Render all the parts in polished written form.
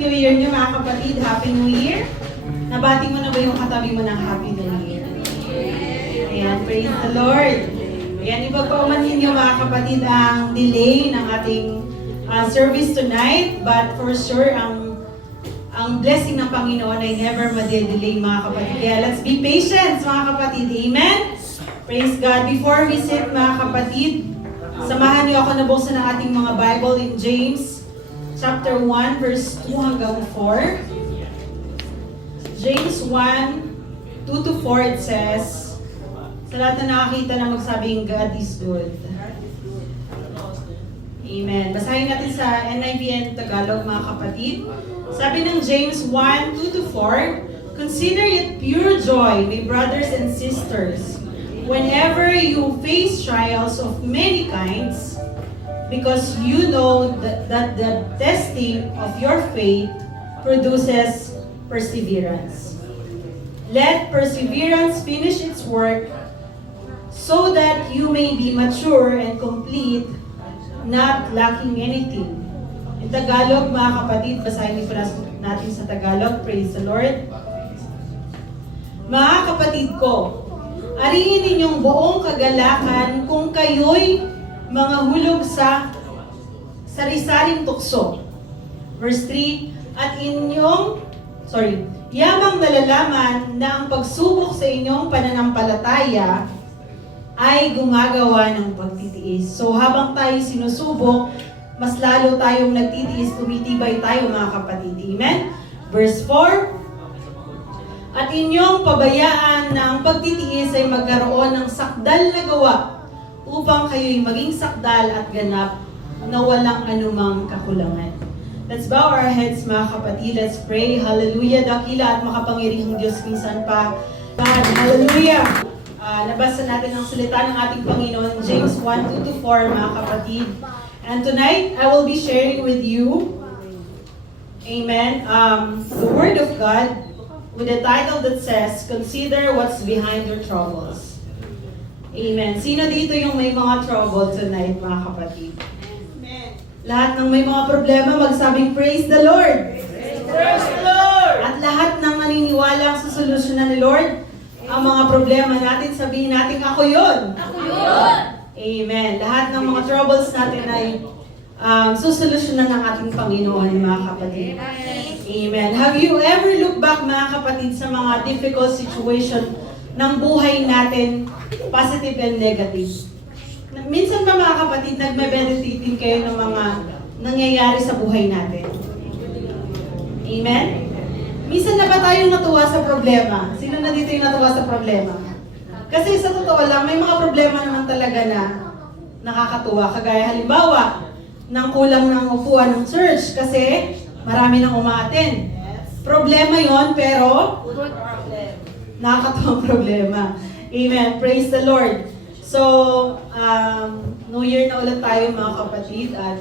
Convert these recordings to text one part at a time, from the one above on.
New Year niyo mga kapatid. Happy New Year. Nabati mo na ba yung katabi mo ng Happy New Year? Ayan, praise the Lord. Ayan, ipagpaumanhin niyo mga kapatid ang delay ng ating service tonight. But for sure, ang blessing ng Panginoon ay never made-delay mga kapatid. Kaya let's be patient mga kapatid. Amen? Praise God. Before we sit mga kapatid, samahan niyo ako na buksan ng ating mga Bible in James chapter 1 verse 2 hanggang 4. James 1, 2 to 4 it says, sa lahat na nakakita na magsabing God is good. Amen. Basahin natin sa NIV and Tagalog mga kapatid. Sabi ng James 1, 2 to 4, consider it pure joy, my brothers and sisters, whenever you face trials of many kinds, because you know that the testing of your faith produces perseverance. Let perseverance finish its work so that you may be mature and complete, not lacking anything. In Tagalog, mga kapatid, basahin niyo natin sa Tagalog. Praise the Lord. Mga kapatid ko, ariin ninyong buong kagalakan kung kayo'y mga hulog sa sari-saring tukso. Verse 3, at yamang nalalaman na ang pagsubok sa inyong pananampalataya ay gumagawa ng pagtitiis. So habang tayo sinusubok, mas lalo tayong nagtitiis, tumitibay tayo mga kapatid. Amen? Verse 4, at inyong pabayaan na ang pagtitiis ay magkaroon ng sakdal na gawa upang kayo'y maging sakdal at ganap na walang anumang kakulangan. Let's bow our heads mga kapatid. Let's pray. Hallelujah. Dakila at makapangyarihang Diyos minsan pa. God, hallelujah. Nabasa natin ang salita ng ating Panginoon, James 1, 2 to 4 mga kapatid. And tonight, I will be sharing with you, amen, the Word of God with a title that says, Consider What's Behind Your Troubles. Amen. Sino dito yung may mga trouble tonight, mga kapatid? Amen. Lahat ng may mga problema, magsabing, Praise the Lord! Praise the Lord! At lahat ng naniniwala sa solusyonan ni Lord, ang mga problema natin, sabihin natin, ako yun! Ako yun! Amen. Lahat ng mga troubles natin ay susolusyonan ng ating Panginoon, mga kapatid. Amen. Have you ever looked back, mga kapatid, sa mga difficult situation ng buhay natin, positive and negative? Minsan ba, mga kapatid, nagme-meditate din kayo ng mga nangyayari sa buhay natin? Amen? Minsan na ba tayong natuwa sa problema? Sino na dito yung natuwa sa problema? Kasi sa totoo lang, may mga problema naman talaga na nakakatuwa. Kagaya halimbawa, ng kulang ng upuan ng church kasi marami nang umaattend. Problema yon pero nakakatuwang problema. Amen. Praise the Lord. So, New Year na ulit tayo mga kapatid. At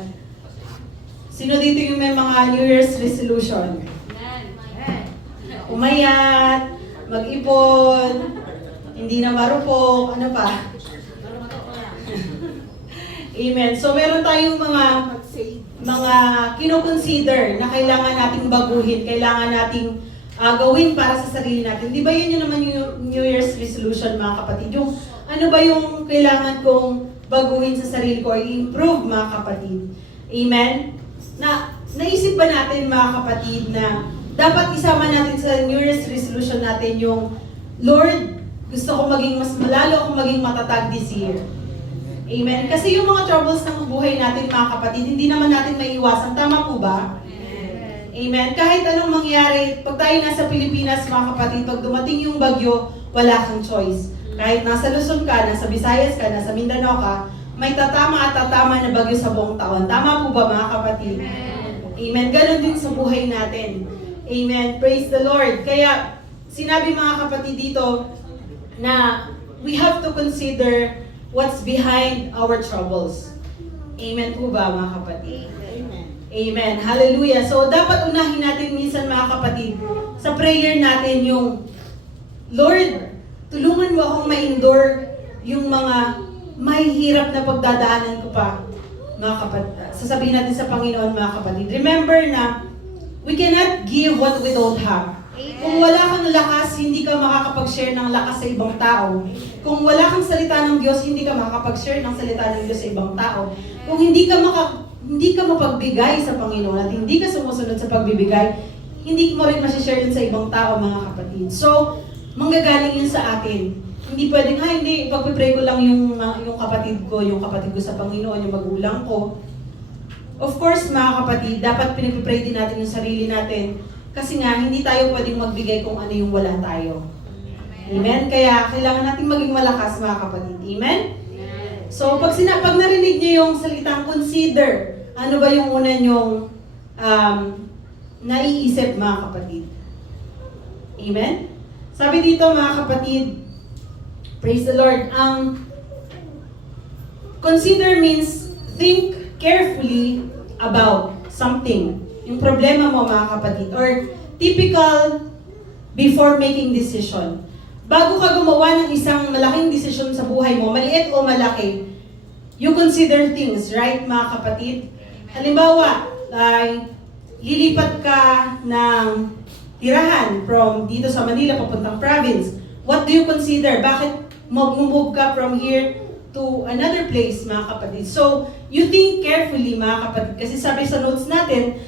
sino dito yung may mga New Year's resolution? Umayat, mag-ipon, hindi na marupok, ano pa? Amen. So meron tayong mga kino-consider na kailangan nating baguhin, kailangan nating gawin para sa sarili natin. Di ba yun naman yung New Year's resolution mga kapatid? Yung ano ba yung kailangan kong baguhin sa sarili ko, i-improve mga kapatid? Amen? Naisip ba natin mga kapatid na dapat isama natin sa New Year's resolution natin yung Lord, gusto ko maging mas malalo akong maging matatag this year. Amen. Kasi yung mga troubles ng buhay natin, mga kapatid, hindi naman natin maiiwasan. Tama po ba? Amen. Kahit anong mangyari, pag tayo nasa Pilipinas, mga kapatid, pag dumating yung bagyo, wala kang choice. Kahit nasa Luzon ka, nasa Visayas ka, nasa Mindanao ka, may tatama at tatama na bagyo sa buong taon. Tama po ba, mga kapatid? Amen. Ganon din sa buhay natin. Amen. Praise the Lord. Kaya, sinabi mga kapatid dito, na we have to consider what's behind our troubles. Amen po ba, mga kapatid? Amen. Amen. Hallelujah. So, dapat unahin natin minsan, mga kapatid, sa prayer natin yung, Lord, tulungan mo akong ma-endure yung mga mahihirap na pagdadaanan ko pa, mga kapatid. Sasabihin natin sa Panginoon, mga kapatid. Remember na, we cannot give what we don't have. Kung wala kang lakas, hindi ka makakapag-share ng lakas sa ibang tao. Kung wala kang salita ng Diyos, hindi ka makakapag-share ng salita ng Diyos sa ibang tao. Kung hindi ka mapagbigay sa Panginoon at hindi ka sumusunod sa pagbibigay, hindi mo rin masishare yun sa ibang tao, mga kapatid. So, manggagaling yun sa atin. Hindi pwedeng, hindi, pagpipray ko lang yung kapatid ko sa Panginoon, yung magulang ko. Of course, mga kapatid, dapat pinagpipray din natin yung sarili natin. Kasi nga, hindi tayo pwedeng magbigay kung ano yung wala tayo. Amen? Kaya, kailangan natin maging malakas, mga kapatid. Amen? So, pag narinig niyo yung salitang consider, ano ba yung una nyong naiisip, mga kapatid? Amen? Sabi dito, mga kapatid, praise the Lord, consider means think carefully about something. Yung problema mo, mga kapatid, or typical before making decision. Bago ka gumawa ng isang malaking decision sa buhay mo, maliit o malaki, you consider things, right, mga kapatid? Halimbawa, lilipat ka ng tirahan from dito sa Manila papuntang province. What do you consider? Bakit mag-move ka from here to another place, mga kapatid? So, you think carefully, mga kapatid. Kasi sabi sa notes natin,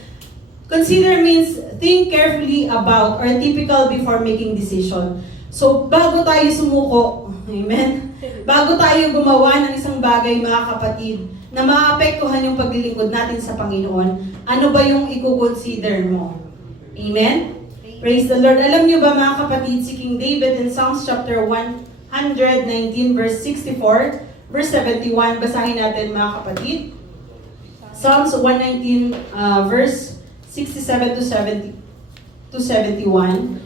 consider means think carefully about or typical before making decision. So, bago tayo sumuko, amen? Bago tayo gumawa ng isang bagay, mga kapatid, na maapektuhan yung paglilingkod natin sa Panginoon, ano ba yung i-consider mo? Amen? Praise the Lord. Alam niyo ba, mga kapatid, si King David in Psalms chapter 119, verse 64, verse 71, basahin natin, mga kapatid. Psalms 119, verse 67 to 71.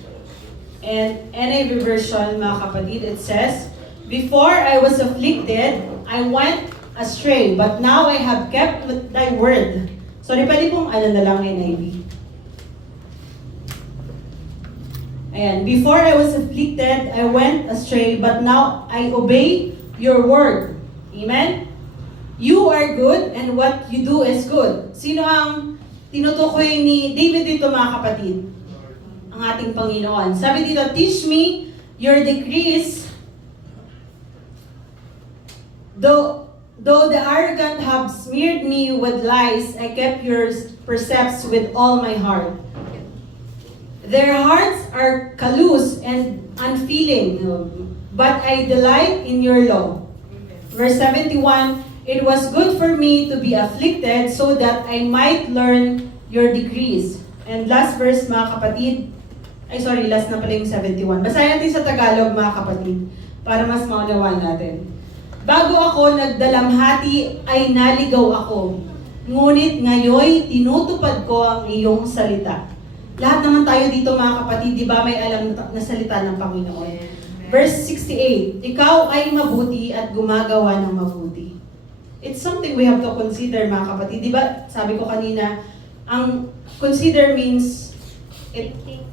And NIV version, mga kapatid, it says, before I was afflicted, I went astray, but now I have kept thy word. Sorry, pwede pong na lang NIV. Ayan, before I was afflicted, I went astray, but now I obey your word. Amen? You are good, and what you do is good. Sino ang tinutukoy ni David dito, mga kapatid? Ang ating Panginoon. Sabi dito, teach me your decrees, though the arrogant have smeared me with lies, I kept your precepts with all my heart. Their hearts are callous and unfeeling, but I delight in your law. Verse 71, it was good for me to be afflicted so that I might learn your decrees. And last verse, mga kapatid, last na pala yung 71. Basahin natin sa Tagalog, mga kapatid, para mas maunawaan natin. Bago ako nagdalamhati ay naligaw ako, ngunit ngayon tinutupad ko ang iyong salita. Lahat naman tayo dito, mga kapatid, di ba may alam na salita ng Panginoon? Verse 68, ikaw ay mabuti at gumagawa ng mabuti. It's something we have to consider, mga kapatid. Di ba, sabi ko kanina, ang consider means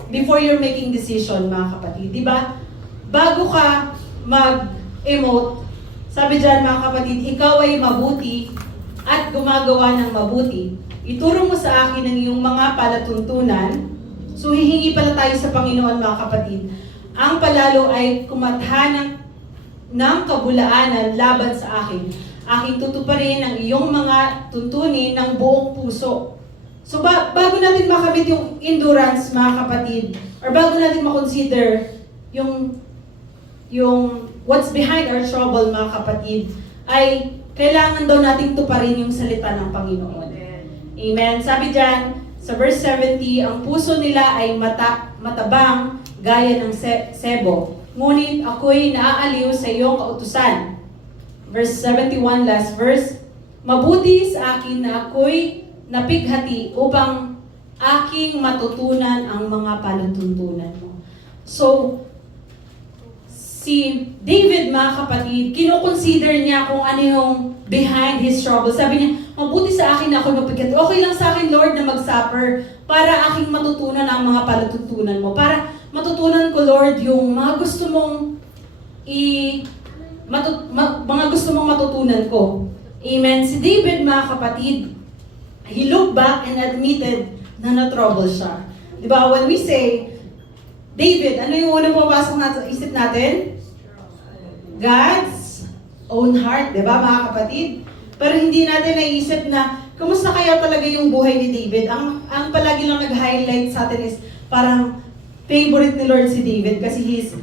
before you're making decision, mga kapatid. Di ba, bago ka mag-emote, sabi dyan, mga kapatid, ikaw ay mabuti at gumagawa ng mabuti. Ituro mo sa akin ang iyong mga palatuntunan. So, hihingi pala tayo sa Panginoon, mga kapatid. Ang palalo ay kumatha ng kabulaanan laban sa akin. Aking tutuparin ang iyong mga tuntunin ng buong puso. So, bago natin makamit yung endurance, mga kapatid, or bago natin makonsider yung what's behind our trouble, mga kapatid, ay kailangan daw nating tuparin yung salita ng Panginoon. Amen. Sabi dyan, sa verse 70, ang puso nila ay matabang gaya ng sebo, ngunit ako'y naaaliw sa iyong kautusan. Verse 71, last verse, mabuti sa akin na ako'y napighati upang aking matutunan ang mga palatuntunan mo. So, si David, mga kapatid, kinoconsider niya kung ano yung behind his trouble. Sabi niya, mabuti sa akin na ako napighati. Okay lang sa akin, Lord, na mag-suffer para aking matutunan ang mga palatuntunan mo. Para matutunan ko, Lord, yung mga gusto mong mga gusto mong matutunan ko. Amen. Si David, mga kapatid, he looked back and admitted na na-trouble siya. Di ba? When we say, David, ano yung unang pumapasok sa isip natin? God's own heart, di ba mga kapatid? Pero hindi natin naisip na, kumusta kaya talaga yung buhay ni David? Ang palagi lang nag-highlight sa atin is, parang favorite ni Lord si David kasi he is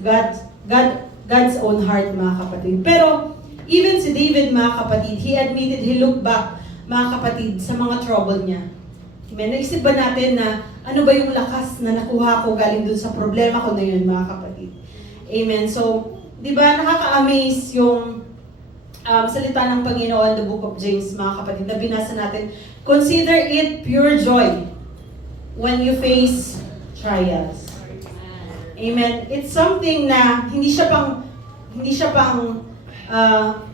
God's own heart, mga kapatid. Pero, even si David, mga kapatid, he admitted, he looked back, mga kapatid, sa mga trouble niya. Amen? Naisip ba natin na ano ba yung lakas na nakuha ko galing dun sa problema ko na yun, mga kapatid? Amen? So, di ba nakaka-amaze yung salita ng Panginoon, the book of James, mga kapatid, na binasa natin. Consider it pure joy when you face trials. Amen? It's something na hindi siya pang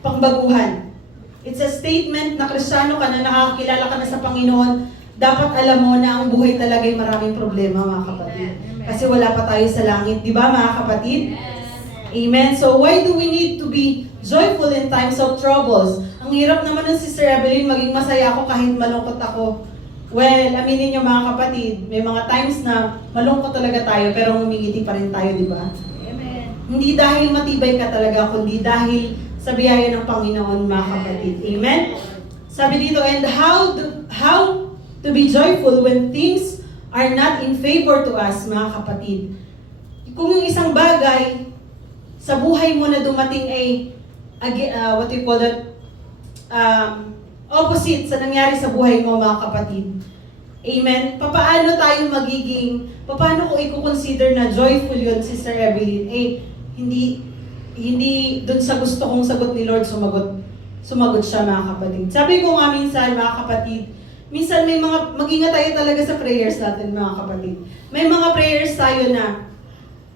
pangbaguhan. It's a statement na Kristiyano ka na, nakakilala ka na sa Panginoon, dapat alam mo na ang buhay talaga ay maraming problema, mga kapatid. Kasi wala pa tayo sa langit, di ba mga kapatid? Amen? So why do we need to be joyful in times of troubles? Ang hirap naman ng Sister Evelyn, maging masaya ako kahit malungkot ako. Well, aminin niyo mga kapatid, may mga times na malungkot talaga tayo pero ngumingiti pa rin tayo, di ba? Hindi dahil matibay ka talaga, kundi dahil sa biyaya ng Panginoon, mga kapatid. Amen? Sabi dito, and how to be joyful when things are not in favor to us, mga kapatid. Kung yung isang bagay sa buhay mo na dumating ay, what do you call it, opposite sa nangyari sa buhay mo, mga kapatid. Amen? Paano ko i-consider na joyful yun, Sister Evelyn? Hindi dun sa gusto kong sagot ni Lord, sumagot siya, mga kapatid. Sabi ko nga minsan, mga kapatid, minsan mag-ingat tayo talaga sa prayers natin, mga kapatid. May mga prayers tayo na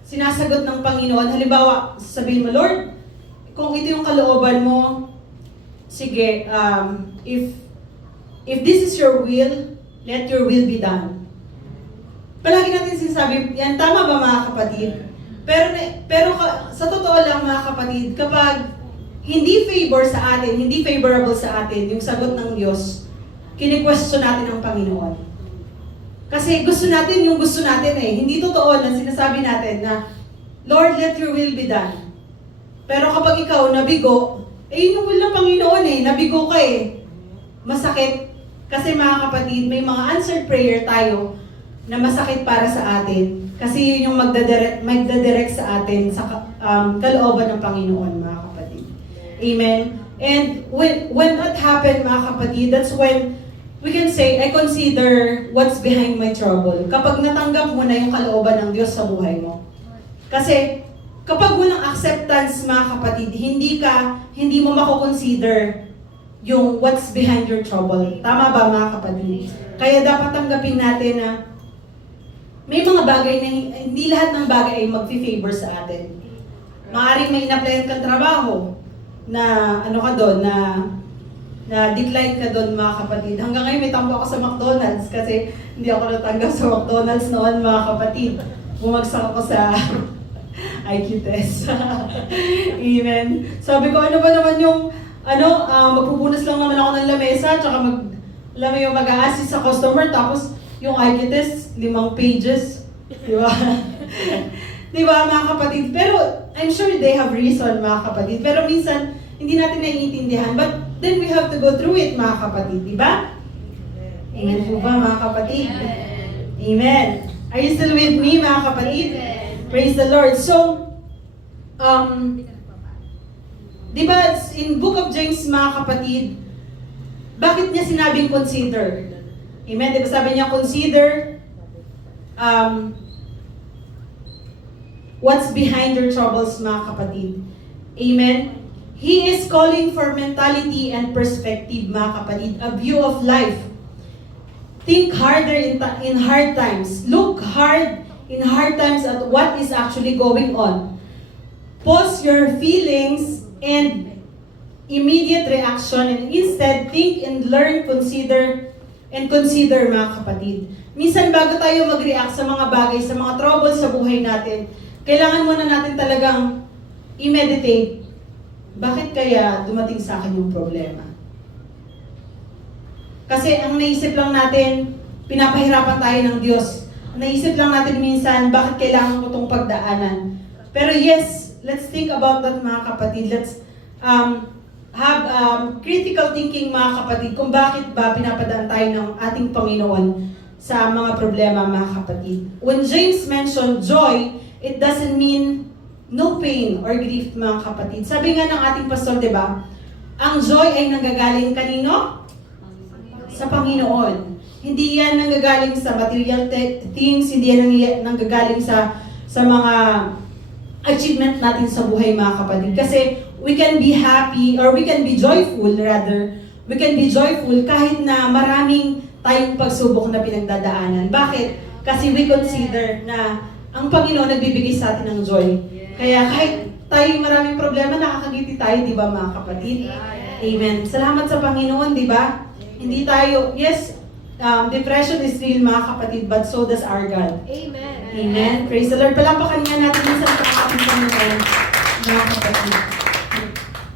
sinasagot ng Panginoon. Halimbawa, sabihin mo, Lord, kung ito yung kalooban mo, sige, if this is your will, let your will be done. Palagi natin sinasabi, yan tama ba, mga kapatid? Pero sa totoo lang, mga kapatid, kapag hindi favorable sa atin yung sagot ng Diyos, kini-question natin ang Panginoon. Kasi gusto natin yung gusto natin eh. Hindi totoo na sinasabi natin na, Lord, let your will be done. Pero kapag ikaw nabigo, yun yung will ng Panginoon eh. Nabigo ka eh. Masakit. Kasi mga kapatid, may mga answered prayer tayo na masakit para sa atin. Kasi yun yung magdadirect sa atin sa kalooban ng Panginoon, mga kapatid. Amen? And when that happened, mga kapatid, that's when we can say, I consider what's behind my trouble. Kapag natanggap mo na yung kalooban ng Diyos sa buhay mo. Kasi kapag walang acceptance, mga kapatid, hindi mo mako-consider yung what's behind your trouble. Tama ba, mga kapatid? Kaya dapat tanggapin natin na may mga bagay na hindi lahat ng bagay ay mag-favor sa atin. Maaaring may in-applyan kang trabaho na na decline ka doon, mga kapatid. Hanggang ngayon may tampo ako sa McDonald's kasi hindi ako natanggap sa McDonald's noon, mga kapatid. Bumagsak ako sa IQ test. Amen. Sabi ko, ano ba naman yung magpupunas lang naman ako ng lamesa, tsaka mag-a-assist sa customer, tapos yung IQ test, 5 pages. Di ba? Di ba, mga kapatid? Pero, I'm sure they have reason, mga kapatid. Pero minsan, hindi natin naiintindihan. But then we have to go through it, mga kapatid. Di ba? Amen po ba, mga kapatid? Amen. Are you still with me, mga kapatid? Praise the Lord. So, di ba, in Book of James, mga kapatid, bakit niya sinabing consider? Amen? Di ba sabi niya, consider what's behind your troubles, mga kapatid. Amen? He is calling for mentality and perspective, mga kapatid, a view of life. Think harder in hard times. Look hard in hard times at what is actually going on. Pause your feelings and immediate reaction and instead think and learn, consider, mga kapatid. Minsan bago tayo mag-react sa mga bagay, sa mga trouble sa buhay natin, kailangan muna natin talagang i-meditate. Bakit kaya dumating sa akin yung problema? Kasi ang naisip lang natin, pinapahirapan tayo ng Diyos. Naisip lang natin minsan, bakit kailangan ko itong pagdaanan? Pero yes, let's think about that mga kapatid. Let's have critical thinking mga kapatid kung bakit ba pinapadaan tayo ng ating Panginoon sa mga problema mga kapatid. When James mentioned joy, it doesn't mean no pain or grief mga kapatid. Sabi nga ng ating pastor, di ba? Ang joy ay nanggagaling kanino? Sa Panginoon. Hindi yan nanggagaling sa material things, hindi yan nanggagaling sa mga achievement natin sa buhay mga kapatid. Kasi we can be happy or we can be joyful rather. We can be joyful kahit na maraming tayong pagsubok na pinagdadaanan. Bakit? Kasi we consider na ang Panginoon nagbibigay sa atin ng joy. Kaya kahit tayo maraming problema, nakakagiti tayo, di ba mga kapatid? Amen. Salamat sa Panginoon, di ba? Hindi tayo, yes, depression is real mga kapatid, but so does our God. Amen. Amen. Praise the Lord. Palapakan nga natin sa ating Panginoon, mga kapatid.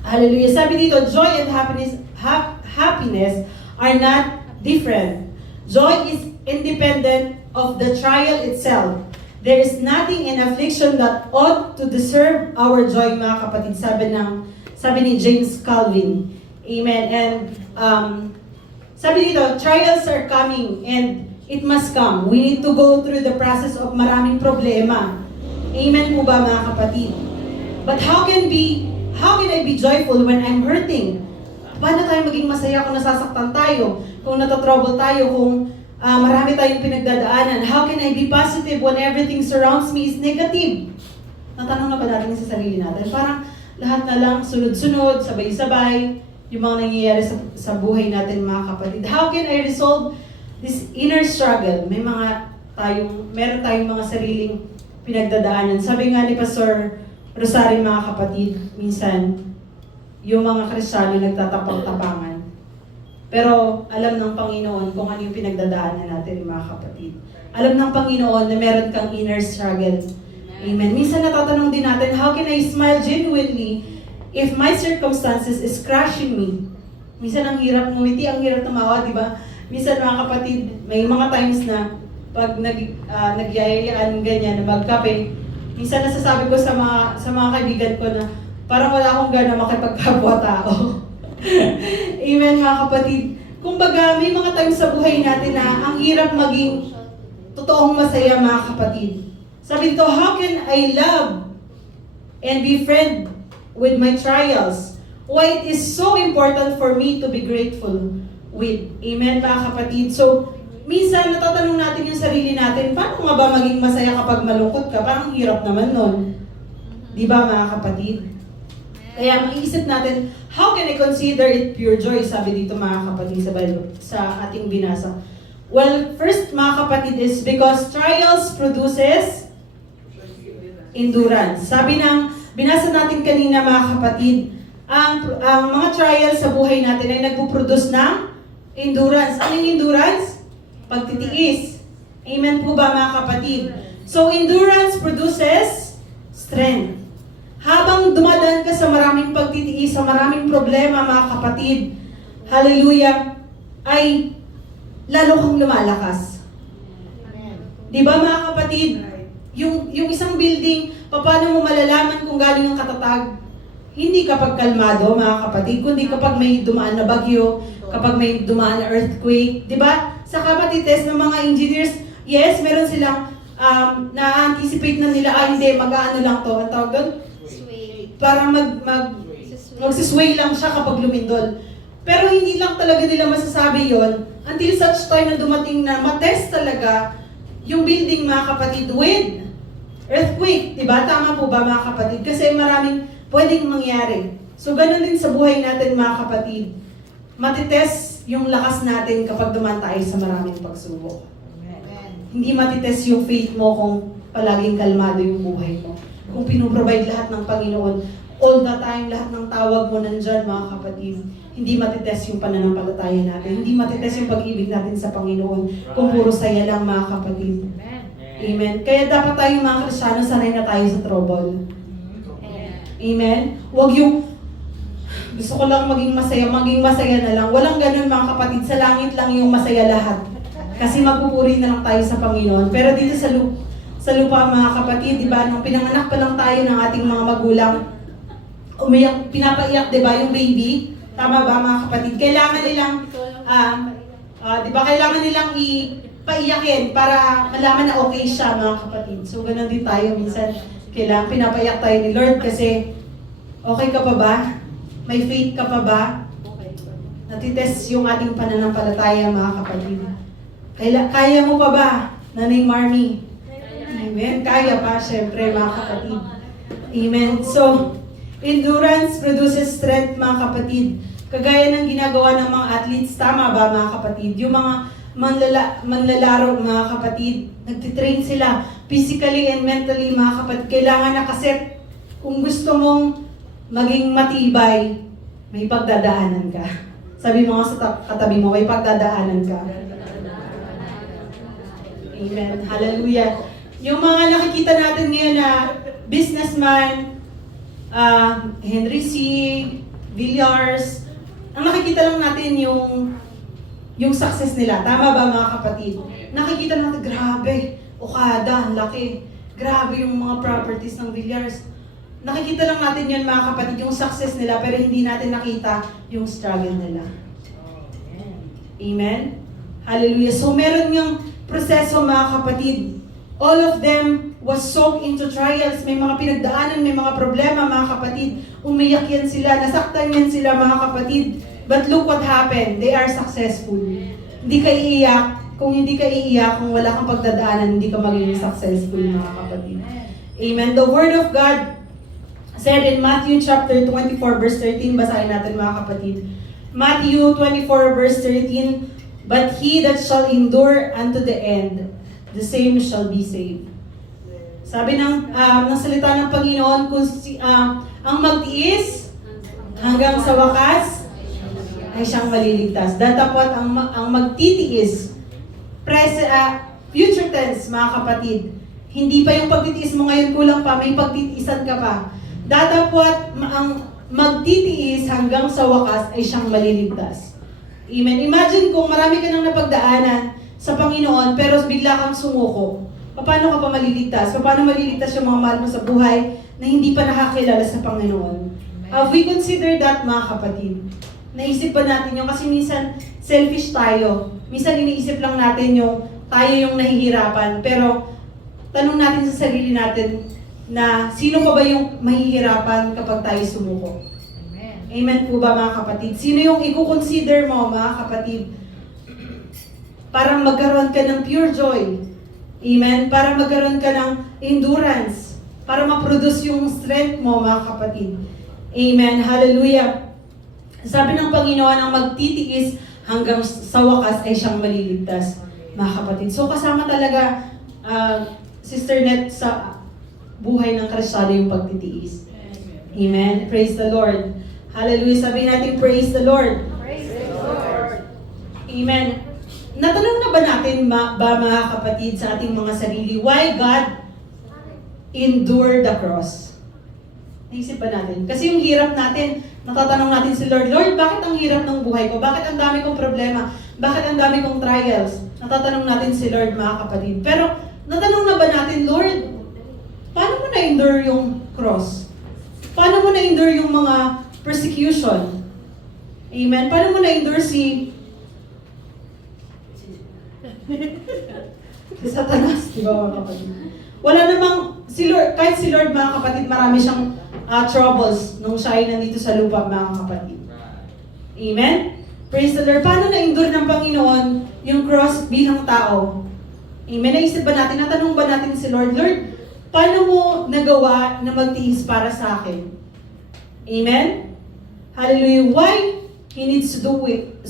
Hallelujah. Sabi dito, joy and happiness are not different. Joy is independent of the trial itself. There is nothing in affliction that ought to deserve our joy, mga kapatid. Sabi ni James Calvin. Amen. And sabi dito, trials are coming and it must come. We need to go through the process of maraming problema. Amen po ba mga kapatid? But how can I be joyful when I'm hurting? Paano tayo maging masaya kung nasasaktan tayo? Kung natatrouble tayo? Kung marami tayong pinagdadaanan? How can I be positive when everything surrounds me is negative? Natanong na ba natin sa sarili natin? Parang lahat na lang sunod-sunod, sabay-sabay, yung mga nangyayari sa buhay natin mga kapatid. How can I resolve this inner struggle? Meron tayong mga sariling pinagdadaanan. Sabi nga ni Pastor Rosario mga kapatid, minsan, yung mga Kristiyano nagtatapang-tapangan. Pero alam ng Panginoon kung ano yung pinagdadaanan natin mga kapatid. Alam ng Panginoon na meron kang inner struggle. Amen. Minsan natatanong din natin, how can I smile genuinely if my circumstances is crushing me? Minsan ang hirap ngumiti, ang hirap tumawa, di ba? Minsan mga kapatid, may mga times na pag nagyayayaan ganyan na magkape, minsan nasasabi ko sa mga kaibigan ko na parang wala akong gana makipagkapwa-tao. Amen mga kapatid. Kumbaga, may mga times sa buhay natin na ang hirap maging totoong masaya mga kapatid. Sabi dito, how can I love and be friend with my trials? Why it is so important for me to be grateful with. Amen mga kapatid. So, minsan natatanong natin yung sarili natin, paano nga ba maging masaya kapag malungkot ka? Parang hirap naman nun. Di ba mga kapatid? Kaya maiisip natin, how can I consider it pure joy? Sabi dito mga kapatid sa Bible, sa ating binasa. Well, first mga kapatid is because trials produces endurance. Sabi ng, binasa natin kanina mga kapatid, ang mga trials sa buhay natin ay nagpuproduce ng endurance. Ano yung endurance? Pagtitiis. Amen po ba mga kapatid? So, endurance produces strength. Habang dumadaan ka sa maraming pagtitiis, sa maraming problema mga kapatid, hallelujah, ay lalo kang lumalakas. Di ba mga kapatid? Yung isang building, paano mo malalaman kung galing ang katatag? Hindi kapag kalmado mga kapatid, kundi kapag may dumaan na bagyo, kapag may dumaan na earthquake. Di ba? Sa kapatites ng mga engineers, yes, meron silang na-anticipate na nila, hindi, mag-ano lang to, ang tawag doon? Para magsisway lang siya kapag lumindol. Pero hindi lang talaga nila masasabi yon until such time na dumating na matest talaga yung building mga kapatid with earthquake. Diba? Tama po ba mga kapatid? Kasi maraming pwedeng mangyari. So ganun din sa buhay natin mga kapatid. Matitest yung lakas natin kapag dumaan tayo sa maraming pagsubok. Hindi matitest yung faith mo kung palaging kalmado yung buhay mo. Kung pinuprovide lahat ng Panginoon, all the time, lahat ng tawag mo nandyan, mga kapatid, hindi matitest yung pananampalataya natin. Hindi matitest yung pag-ibig natin sa Panginoon kung puro saya lang, mga kapatid. Amen. Kaya dapat tayo mga Kristiyano, sanay na tayo sa trouble. Amen. Huwag yung, gusto ko lang maging masaya na lang. Walang ganun mga kapatid, sa langit lang yung masaya lahat. Kasi magpupuri na lang tayo sa Panginoon. Pero dito sa lupa mga kapatid, di ba, nung pinanganak pa lang tayo ng ating mga magulang, umiyak, pinapaiyak, di ba, yung baby? Tama ba mga kapatid? Kailangan nilang, di ba, kailangan nilang ipaiyakin para malaman na okay siya mga kapatid. So, ganun din tayo. Minsan, kailangan pinapaiyak tayo ni Lord kasi okay ka pa ba? May faith ka pa ba? Natitest yung ating pananampalataya mga kapatid. Kaya mo pa ba, Nanay Marmy? Amen. Kaya pa, syempre mga kapatid. Amen. So, endurance produces strength mga kapatid. Kagaya ng ginagawa ng mga athletes, tama ba mga kapatid? Yung mga manlalaro mga kapatid, nagtitrain sila physically and mentally mga kapatid. Kailangan nakaset. Kung gusto mong maging matibay, may pagdadaanan ka. Sabi mo nga sa katabi mo, may pagdadaanan ka. Amen. Hallelujah. Yung mga nakikita natin ngayon na businessman, Henry C. Villiers, ang nakikita lang natin yung success nila. Tama ba mga kapatid? Nakikita natin, grabe, Okada, ang laki. Grabe yung mga properties ng Villiers. Nakikita lang natin yun mga kapatid, yung success nila, pero hindi natin nakita yung struggle nila. Amen? Hallelujah. So meron yung proseso mga kapatid. All of them was soaked into trials. May mga pinagdaanan, may mga problema mga kapatid. Umiyak yan sila, nasaktan yan sila mga kapatid. But look what happened. They are successful. Hindi ka iiyak. Kung hindi ka iiyak, kung wala kang pagdadaanan, hindi ka magiging successful mga kapatid. Amen. The Word of God said in Matthew chapter 24 verse 13, basahin natin mga kapatid. Matthew 24 verse 13, but he that shall endure unto the end, the same shall be saved. Sabi ng salita ng Panginoon, kung ang magtiis hanggang sa wakas ay siyang maliligtas. Datapwat ang magtitiis, future tense mga kapatid. Hindi pa yung pagtitiis mo ngayon kulang pa, may pagtitiisan ka pa. Datapwat ang magtitiis hanggang sa wakas ay siyang maliligtas. Amen. Imagine kung marami ka nang napagdaanan sa Panginoon pero bigla kang sumuko. Paano ka pa maliligtas? Paano maliligtas yung mga mahal mo sa buhay na hindi pa nakakilala sa Panginoon? Have we considered that mga kapatid? Naisip ba natin yung kasi minsan selfish tayo. Minsan iniisip lang natin yung tayo yung nahihirapan. Pero tanong natin sa sarili natin na sino pa ba yung mahihirapan kapag tayo sumuko? Amen. Amen po ba mga kapatid? Sino yung i-consider mo mga kapatid? Para magkaroon ka ng pure joy. Amen? Para magkaroon ka ng endurance. Para ma-produce yung strength mo mga kapatid. Amen. Hallelujah. Sabi ng Panginoon, ang magtitiis hanggang sa wakas ay siyang maliligtas mga kapatid. So kasama talaga Sister Net sa buhay ng Kristyano yung pagtitiis. Amen. Praise the Lord. Hallelujah. Sabi natin, praise the Lord. Praise the Lord. Amen. Natanong na ba natin mga kapatid sa ating mga sarili, why God endured the cross? Naisip ba natin? Kasi yung hirap natin, natatanong natin si Lord, Lord, bakit ang hirap ng buhay ko? Bakit ang dami kong problema? Bakit ang dami kong trials? Natatanong natin si Lord mga kapatid. Pero natanong na ba natin, Lord, paano mo na-endure yung cross? Paano mo na-endure yung mga persecution? Amen? Paano mo na-endure si Satanas, di ba mga kapatid? Wala namang, kahit si Lord mga kapatid, marami siyang troubles nung siya ay nandito sa lupa mga kapatid. Amen? Praise the Lord. Paano na-endure ng Panginoon yung cross bilang tao? Amen? Naisip ba natin, natanong ba natin si Lord, Lord, paano mo nagawa na magtiis para sa akin? Amen? Hallelujah. Why He needs to do it,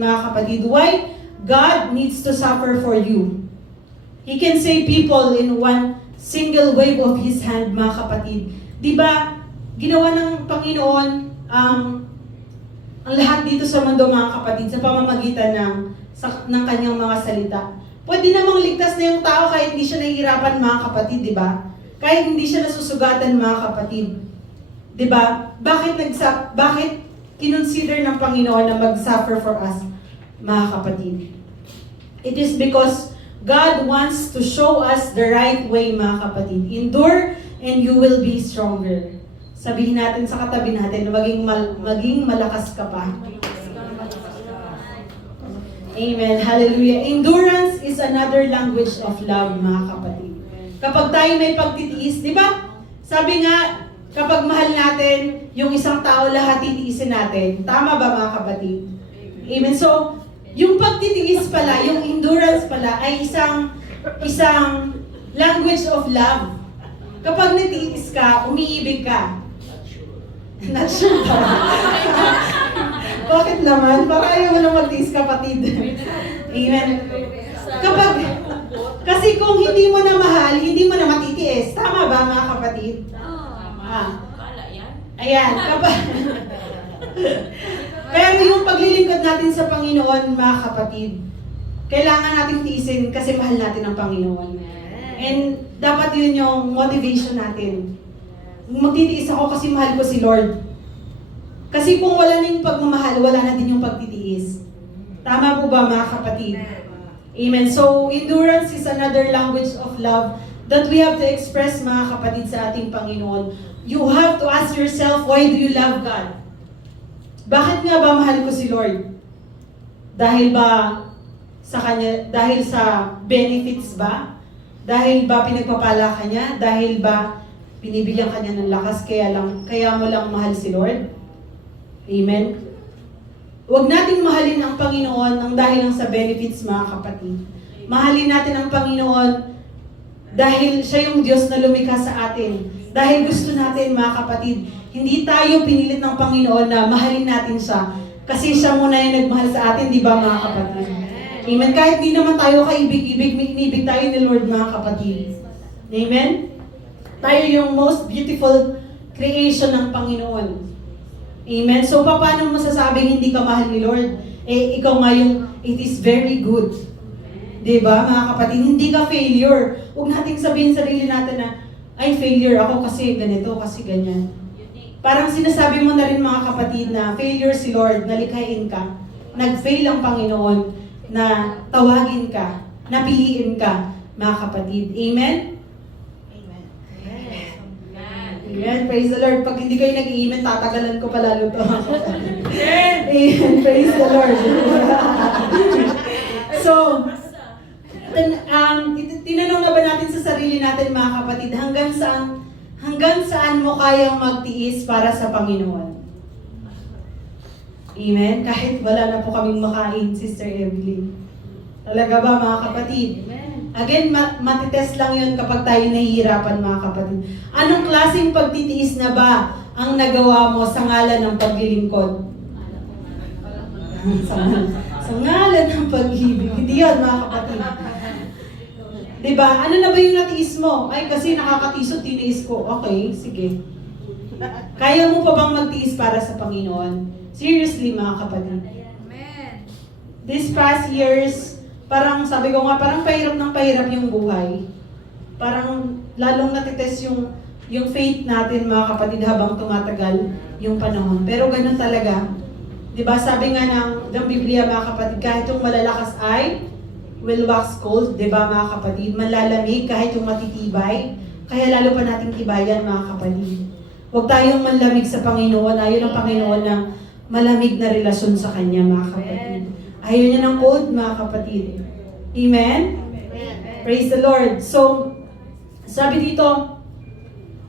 mga kapatid? Why God needs to suffer for you? He can save people in one single wave of His hand, mga kapatid. Di ba, ginawa ng Panginoon ang lahat dito sa mundo, mga kapatid, sa pamamagitan ng kanyang mga salita. Pwede namang ligtas na yung tao kahit hindi siya nahihirapan, mga kapatid, di ba? Kahit hindi siya nasusugatan, mga kapatid. Di ba? Bakit kinonsider ng Panginoon na mag-suffer for us, mga kapatid? It is because God wants to show us the right way, mga kapatid. Endure and you will be stronger. Sabihin natin sa katabi natin na maging malakas ka pa. Amen. Hallelujah. Endurance is another language of love, mga kapatid. Kapag tayo may pagtitiis, di ba? Sabi nga, kapag mahal natin, yung isang tao lahat titiisin natin. Tama ba, mga kapatid? Amen. So, yung pagtitiis pala, yung endurance pala, ay isang language of love. Kapag natiis ka, umiibig ka. Not sure pa. Bakit naman? Para ayaw mo na magtiis, kapatid. Amen. Kasi kung hindi mo na mahal, hindi mo na matitiis. Tama ba, mga kapatid? Ayan. Pero yung paglilingkod natin sa Panginoon, mga kapatid, kailangan natin tiisin kasi mahal natin ang Panginoon. And dapat yun yung motivation natin. Magtitiis ako kasi mahal ko si Lord. Kasi kung wala na yung pagmamahal, wala na din yung pagtitiis. Tama po ba, mga kapatid? Amen. So, endurance is another language of love that we have to express, mga kapatid, sa ating Panginoon. You have to ask yourself, why do you love God? Bakit nga ba mahal ko si Lord? Dahil ba sa Kanya, dahil sa benefits ba? Dahil ba pinagpapala ka niya? Dahil ba binibigyan ka niya ng lakas, kaya mo lang mahal si Lord? Amen? Huwag nating mahalin ang Panginoon ng dahil lang sa benefits, mga kapatid. Mahalin natin ang Panginoon dahil siya yung Diyos na lumikha sa atin. Dahil gusto natin, mga kapatid, hindi tayo pinilit ng Panginoon na mahalin natin siya. Kasi siya muna yung nagmahal sa atin, di ba, mga kapatid? Amen? Kahit di naman tayo kaibig-ibig, inibig tayo ni Lord, mga kapatid. Amen? Tayo yung most beautiful creation ng Panginoon. Amen? So, paano masasabing hindi ka mahal ni Lord? Ikaw nga yung, it is very good. Diba, mga kapatid? Hindi ka failure. Huwag nating sabihin sarili natin na, ay, failure ako kasi ganito, kasi ganyan. Parang sinasabi mo na rin, mga kapatid, na failure si Lord, nalikhain ka. Nag-fail ang Panginoon na tawagin ka, napiliin ka, mga kapatid. Amen? Amen. Praise the Lord. Pag hindi kayo nag-i-amen, tatagalan ko pa lalo to. Amen. Praise the Lord. So, tinanong na ba natin sa sarili natin, mga kapatid, hanggang saan mo kayang magtiis para sa Panginoon? Amen. Kahit wala na po kaming makain, Sister Evelyn. Talaga ba, mga kapatid? Again, matitest lang yun kapag tayo nahihirapan, mga kapatid. Anong klaseng pagtitiis na ba ang nagawa mo sa ngalan ng paglilingkod? Sa ngalan ng pag-ibig. Hindi yun, mga kapatid. Diba? Ano na ba yung natiis mo? Ay, kasi nakakatisod, tiniis ko. Okay, sige. Kaya mo pa bang magtiis para sa Panginoon? Seriously, mga kapatid. These past years, parang sabi ko nga, parang pahirap ng pahirap yung buhay. Parang lalong natitest yung faith natin, mga kapatid, habang tumatagal yung panahon. Pero ganun talaga. Diba, sabi nga ng Biblia, mga kapatid, kahit yung malalakas ay will wax cold, diba, mga kapatid? Manlalamig kahit yung matitibay. Kaya lalo pa nating tibayan, mga kapatid. Huwag tayong manlamig sa Panginoon. Ayaw ng Panginoon ng malamig na relasyon sa Kanya, mga kapatid. Ayaw niya ng cold, mga kapatid. Amen? Praise the Lord. So, sabi dito,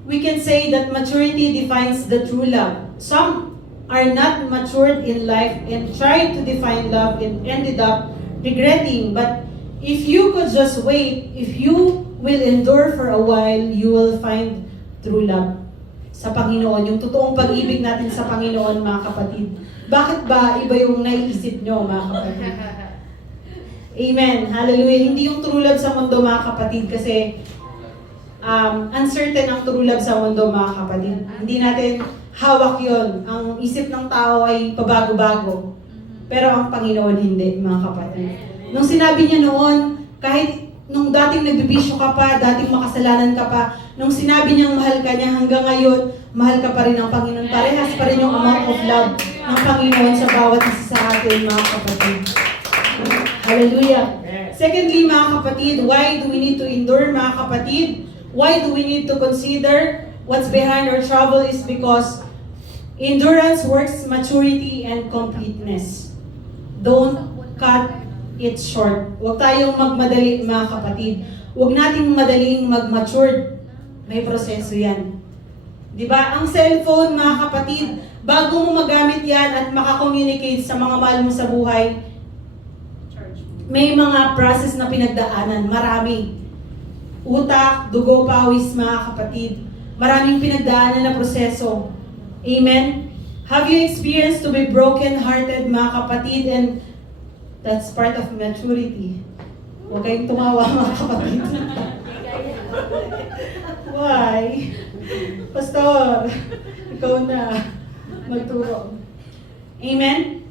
we can say that maturity defines the true love. Some are not matured in life and tried to define love and ended up regretting. But if you could just wait, if you will endure for a while, you will find true love sa Panginoon. Yung totoong pag-ibig natin sa Panginoon, mga kapatid. Bakit ba iba yung naiisip nyo, mga kapatid? Amen. Hallelujah. Hindi yung true love sa mundo, mga kapatid, kasi uncertain ang true love sa mundo, mga kapatid. Hindi natin hawak yon. Ang isip ng tao ay pabago-bago. Pero ang Panginoon hindi, mga kapatid. Nung sinabi niya noon, kahit nung dating nagbibisyo ka pa, dating makasalanan ka pa, nung sinabi niyang mahal ka niya, hanggang ngayon, mahal ka pa rin ng Panginoon. Parehas pa rin yung amount of love ng Panginoon sa bawat isa sa atin, mga kapatid. Hallelujah. Secondly, mga kapatid, why do we need to endure, mga kapatid? Why do we need to consider what's behind our trouble is because endurance works maturity and completeness. Don't cut it short. Huwag tayong magmadali, mga kapatid. Huwag nating madaling mag-mature. May proseso yan. Diba? Ang cellphone, mga kapatid, bago mo magamit yan at makakommunicate sa mga mahal mo sa buhay, may mga process na pinagdaanan. Marami. Utak, dugo, pawis, mga kapatid. Maraming pinagdaanan na proseso. Amen? Have you experienced to be broken-hearted, mga kapatid? And that's part of maturity. Huwag kayong tumawa, mga kapatid. Why? Pastor, ikaw na magturo. Amen?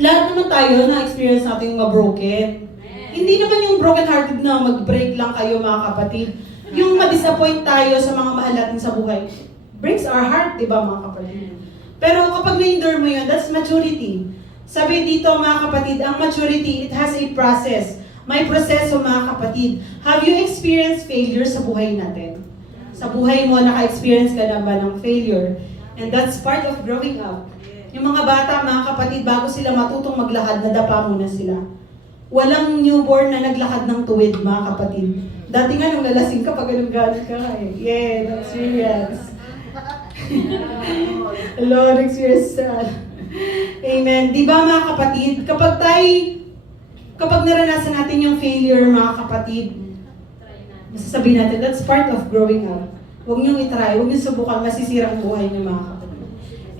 Lahat naman tayo na-experience natin ma-broken. Hindi naman yung broken-hearted na mag-break lang kayo, mga kapatid. Yung ma-disappoint tayo sa mga mahal natin sa buhay. Breaks our heart, di ba, mga kapatid? Pero kapag na-endure mo yun, that's maturity. Sabi dito, mga kapatid, ang maturity, it has a process. May proseso, mga kapatid. Have you experienced failure sa buhay natin? Sa buhay mo, naka-experience ka na ba ng failure? And that's part of growing up. Yung mga bata, mga kapatid, bago sila matutong maglakad, nadapa muna sila. Walang newborn na naglakad ng tuwid, mga kapatid. Dati nga nung lalasing ka, pag ganun gano'n ka eh. Yeah, that's serious. Lord, experience that. Amen. Di ba, mga kapatid, kapag naranasan natin yung failure, mga kapatid, masasabihin natin, that's part of growing up. Huwag niyong itry, huwag niyong subukan, masisirang buhay niyo, mga kapatid.